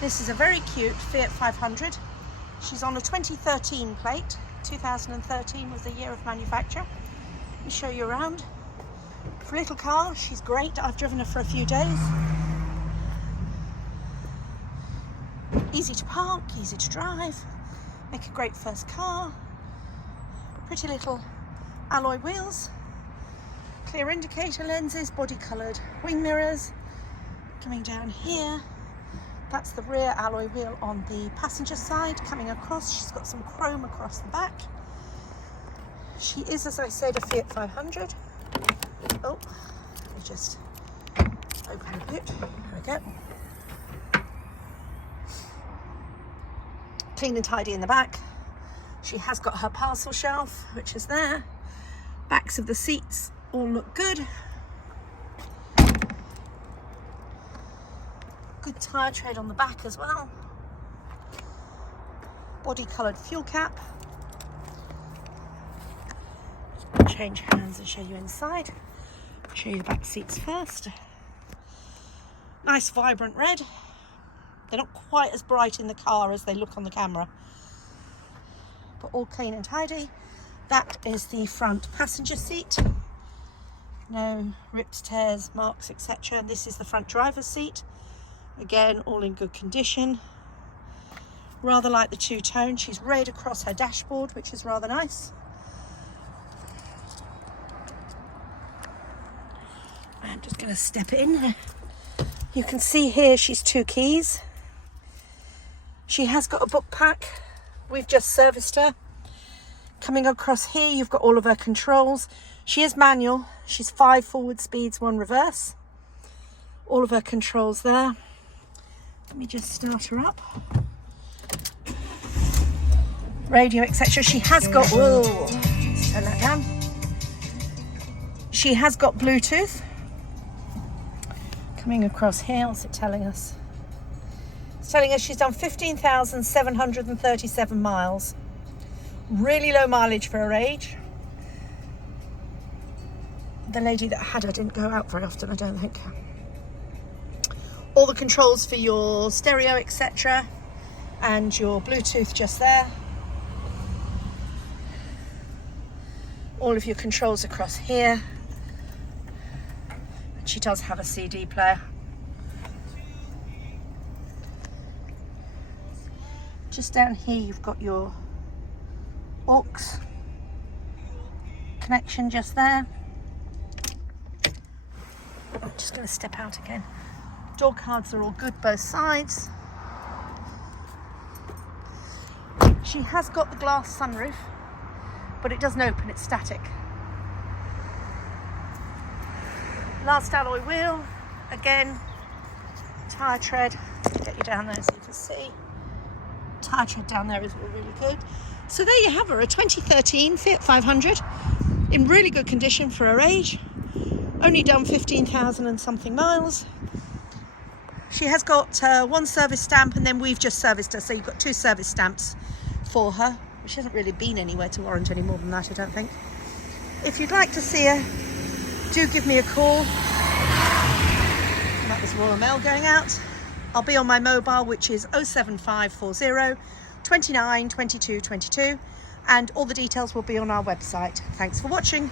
This is a very cute Fiat 500. She's on a 2013 plate. 2013 was the year of manufacture. Let me show you around. For a little car, she's great. I've driven her for a few days. Easy to park, easy to drive. Make a great first car. Pretty little alloy wheels. Clear indicator lenses, body coloured wing mirrors. Coming down here, that's the rear alloy wheel on the passenger side. Coming across, she's got some chrome across the back. She is, as I said, a Fiat 500. Oh, let me just open a bit. There we go. Clean and tidy in the back. She has got her parcel shelf, which is there. Backs of the seats all look good. Good tyre tread on the back as well. Body coloured fuel cap. Change hands and show you inside. Show you the back seats first. Nice vibrant red. They're not quite as bright in the car as they look on the camera, but all clean and tidy. That is the front passenger seat. No ripped, tears, marks, etc. This is the front driver's seat. Again, all in good condition. Rather like the two-tone. She's red across her dashboard, which is rather nice. I'm just going to step in. You can see here she's 2 keys. She has got a book pack. We've just serviced her. Coming across here, you've got all of her controls. She is manual. She's 5 forward speeds, 1 reverse. All of her controls there. Let me just start her up. Radio, etc. She has got, whoa, let's turn that down. She has got Bluetooth. Coming across here, what's it telling us? It's telling us she's done 15,737 miles. Really low mileage for her age. The lady that had her didn't go out very often, I don't think. All the controls for your stereo, etc. and your Bluetooth just there. All of your controls across here. And she does have a CD player. Just down here you've got your aux connection just there. I'm just going to step out again. Door cards are all good both sides. She has got the glass sunroof, but it doesn't open, it's static. Last alloy wheel, again, tyre tread, get you down there so you can see. Tyre tread down there is all really good. So there you have her, a 2013 Fiat 500 in really good condition for her age. Only done 15,000 and something miles. She has got 1 service stamp, and then we've just serviced her, so you've got 2 service stamps for her. She hasn't really been anywhere to warrant any more than that, I don't think. If you'd like to see her, do give me a call. And that was Royal Mail going out. I'll be on my mobile, which is 07540 29 22 22, and all the details will be on our website. Thanks for watching.